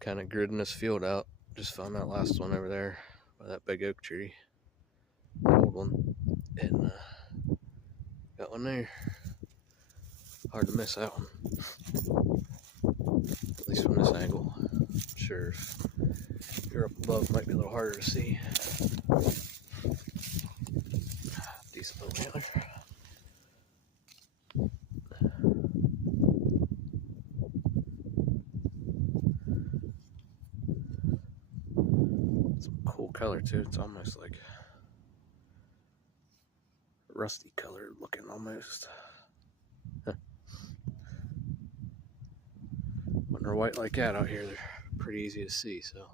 kind of gridding this field out. Just found that last one over there by that big oak tree, the old one, and got one there. Hard to miss that one, at least from this angle. I'm sure if you're up above, it might be a little harder to see. Decent little antler. Some cool color too. It's almost like rusty colored looking almost. When they're white like that out here, they're pretty easy to see, so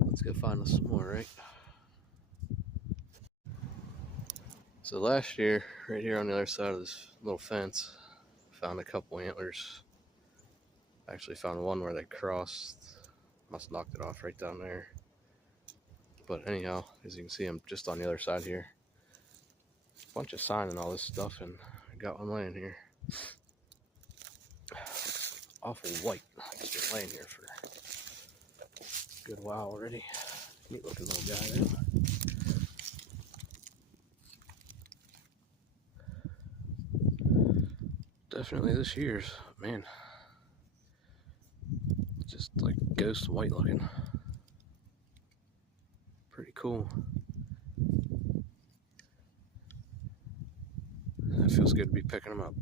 let's go find us some more, right? So last year, right here on the other side of this little fence, found a couple antlers. Actually found one where they crossed. Must have knocked it off right down there. But anyhow, as you can see, I'm just on the other side here. Bunch of sign and all this stuff, and I got one laying here. Awful white. It's been laying here for a good while already. Neat looking little guy there. Definitely this year's, man. Just like ghost white looking. Pretty cool. It feels good to be picking them up.